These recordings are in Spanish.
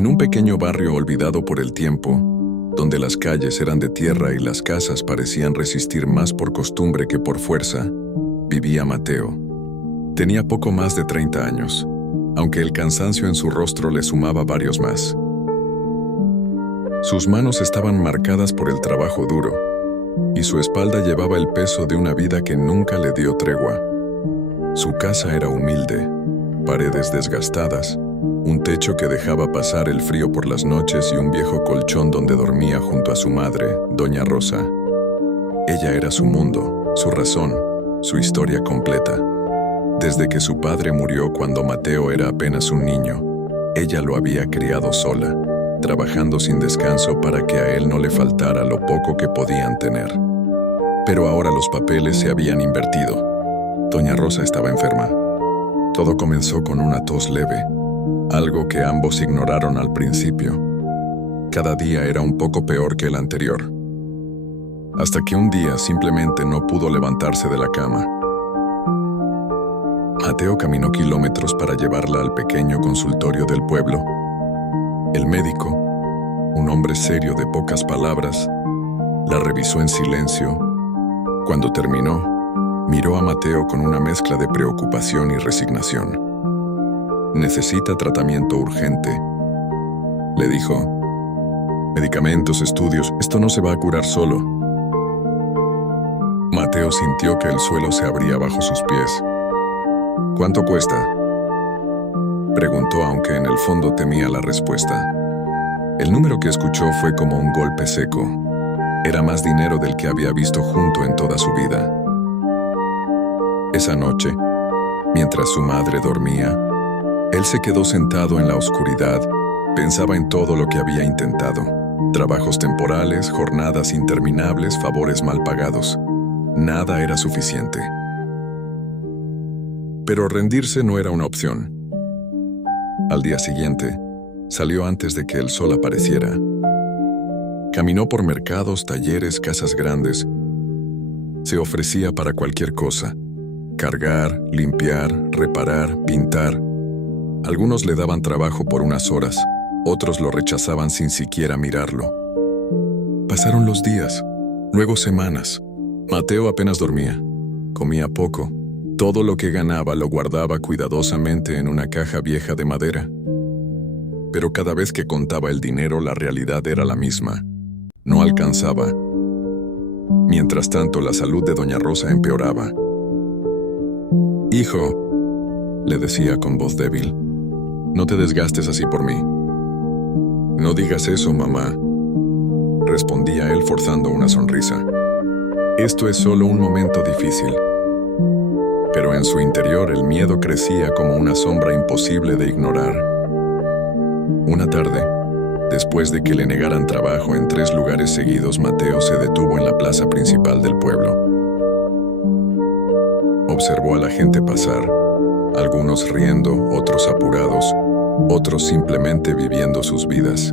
En un pequeño barrio olvidado por el tiempo, donde las calles eran de tierra y las casas parecían resistir más por costumbre que por fuerza, vivía Mateo. Tenía poco más de 30 años, aunque el cansancio en su rostro le sumaba varios más. Sus manos estaban marcadas por el trabajo duro, y su espalda llevaba el peso de una vida que nunca le dio tregua. Su casa era humilde, paredes desgastadas, un techo que dejaba pasar el frío por las noches y un viejo colchón donde dormía junto a su madre, Doña Rosa. Ella era su mundo, su razón, su historia completa. Desde que su padre murió cuando Mateo era apenas un niño, ella lo había criado sola, trabajando sin descanso para que a él no le faltara lo poco que podían tener. Pero ahora los papeles se habían invertido. Doña Rosa estaba enferma. Todo comenzó con una tos leve, algo que ambos ignoraron al principio. Cada día era un poco peor que el anterior. Hasta que un día simplemente no pudo levantarse de la cama. Mateo caminó kilómetros para llevarla al pequeño consultorio del pueblo. El médico, un hombre serio de pocas palabras, la revisó en silencio. Cuando terminó, miró a Mateo con una mezcla de preocupación y resignación. «Necesita tratamiento urgente», le dijo. «Medicamentos, estudios, esto no se va a curar solo». Mateo sintió que el suelo se abría bajo sus pies. «¿Cuánto cuesta?», preguntó, aunque en el fondo temía la respuesta. El número que escuchó fue como un golpe seco. Era más dinero del que había visto junto en toda su vida. Esa noche, mientras su madre dormía, él se quedó sentado en la oscuridad, pensaba en todo lo que había intentado. Trabajos temporales, jornadas interminables, favores mal pagados. Nada era suficiente. Pero rendirse no era una opción. Al día siguiente, salió antes de que el sol apareciera. Caminó por mercados, talleres, casas grandes. Se ofrecía para cualquier cosa. Cargar, limpiar, reparar, pintar. Algunos le daban trabajo por unas horas, otros lo rechazaban sin siquiera mirarlo. Pasaron los días, luego semanas. Mateo apenas dormía, comía poco. Todo lo que ganaba lo guardaba cuidadosamente en una caja vieja de madera. Pero cada vez que contaba el dinero, la realidad era la misma. No alcanzaba. Mientras tanto, la salud de Doña Rosa empeoraba. «Hijo», le decía con voz débil, «no te desgastes así por mí». «No digas eso, mamá», respondía él forzando una sonrisa. «Esto es solo un momento difícil». Pero en su interior el miedo crecía como una sombra imposible de ignorar. Una tarde, después de que le negaran trabajo en 3 lugares seguidos, Mateo se detuvo en la plaza principal del pueblo. Observó a la gente pasar, algunos riendo, otros apurados, otros simplemente viviendo sus vidas.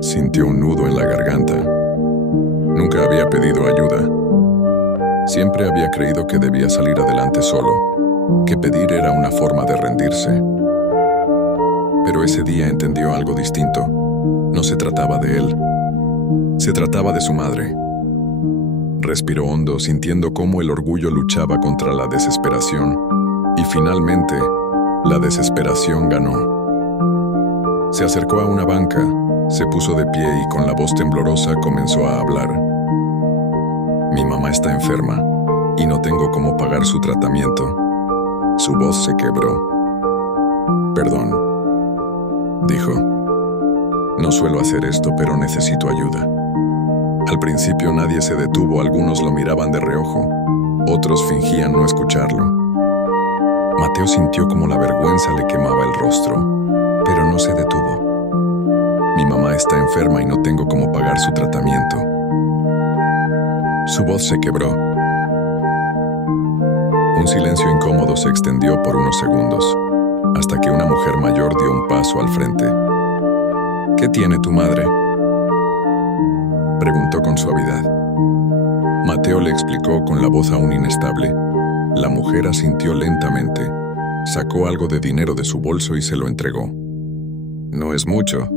Sintió un nudo en la garganta. Nunca había pedido ayuda. Siempre había creído que debía salir adelante solo, que pedir era una forma de rendirse. Pero ese día entendió algo distinto. No se trataba de él. Se trataba de su madre. Respiró hondo, sintiendo cómo el orgullo luchaba contra la desesperación, y finalmente, la desesperación ganó. Se acercó a una banca, se puso de pie y con la voz temblorosa comenzó a hablar. «Mi mamá está enferma y no tengo cómo pagar su tratamiento». Su voz se quebró. «Perdón», dijo. «No suelo hacer esto, pero necesito ayuda». Al principio nadie se detuvo, algunos lo miraban de reojo, otros fingían no escucharlo. Mateo sintió como la vergüenza le quemaba el rostro, pero no se detuvo. «Mi mamá está enferma y no tengo cómo pagar su tratamiento». Su voz se quebró. Un silencio incómodo se extendió por unos segundos, hasta que una mujer mayor dio un paso al frente. «¿Qué tiene tu madre?», preguntó con suavidad. Mateo le explicó con la voz aún inestable. La mujer asintió lentamente, sacó algo de dinero de su bolso y se lo entregó. No es mucho,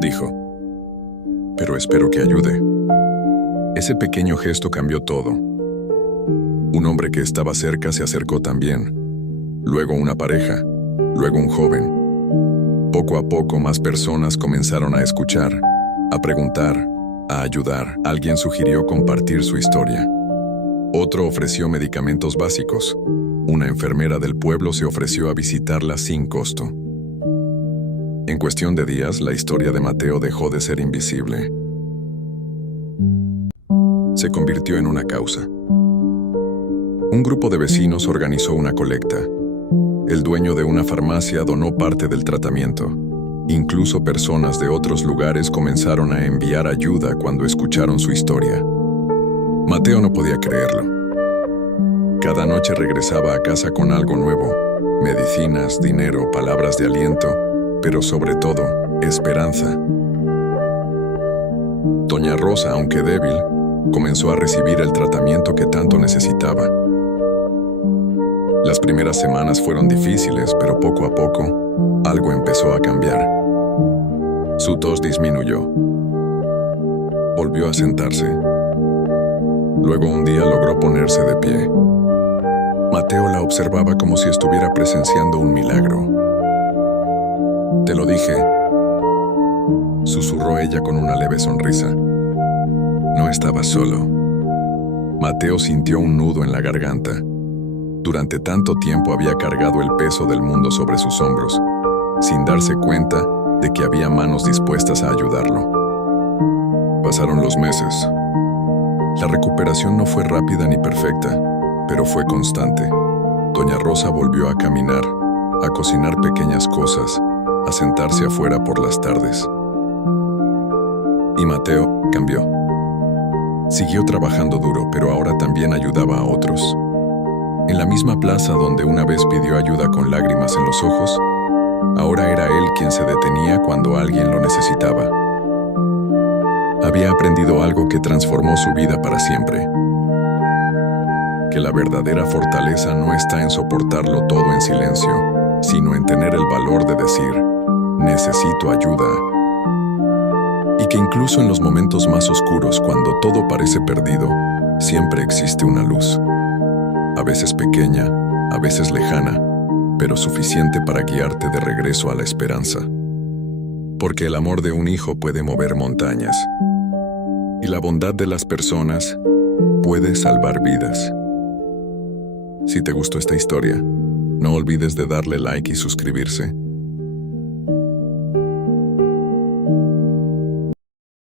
dijo, pero espero que ayude. Ese pequeño gesto cambió todo. Un hombre que estaba cerca se acercó también. Luego una pareja, luego un joven. Poco a poco más personas comenzaron a escuchar, a preguntar, a ayudar. Alguien sugirió compartir su historia. Otro ofreció medicamentos básicos. Una enfermera del pueblo se ofreció a visitarla sin costo. En cuestión de días, la historia de Mateo dejó de ser invisible. Se convirtió en una causa. Un grupo de vecinos organizó una colecta. El dueño de una farmacia donó parte del tratamiento. Incluso personas de otros lugares comenzaron a enviar ayuda cuando escucharon su historia. Mateo no podía creerlo. Cada noche regresaba a casa con algo nuevo: medicinas, dinero, palabras de aliento, pero sobre todo, esperanza. Doña Rosa, aunque débil, comenzó a recibir el tratamiento que tanto necesitaba. Las primeras semanas fueron difíciles, pero poco a poco, algo empezó a cambiar. Su tos disminuyó. Volvió a sentarse. Luego un día logró ponerse de pie. Mateo la observaba como si estuviera presenciando un milagro. «Te lo dije», susurró ella con una leve sonrisa. No estaba solo. Mateo sintió un nudo en la garganta. Durante tanto tiempo había cargado el peso del mundo sobre sus hombros, sin darse cuenta de que había manos dispuestas a ayudarlo. Pasaron los meses. La recuperación no fue rápida ni perfecta, pero fue constante. Doña Rosa volvió a caminar, a cocinar pequeñas cosas, a sentarse afuera por las tardes. Y Mateo cambió. Siguió trabajando duro, pero ahora también ayudaba a otros. En la misma plaza donde una vez pidió ayuda con lágrimas en los ojos, ahora era él quien se detenía cuando alguien lo necesitaba. Había aprendido algo que transformó su vida para siempre: que la verdadera fortaleza no está en soportarlo todo en silencio, sino en tener el valor de decir, necesito ayuda. Y que incluso en los momentos más oscuros, cuando todo parece perdido, siempre existe una luz. A veces pequeña, a veces lejana, pero suficiente para guiarte de regreso a la esperanza. Porque el amor de un hijo puede mover montañas, y la bondad de las personas puede salvar vidas. Si te gustó esta historia, no olvides de darle like y suscribirse.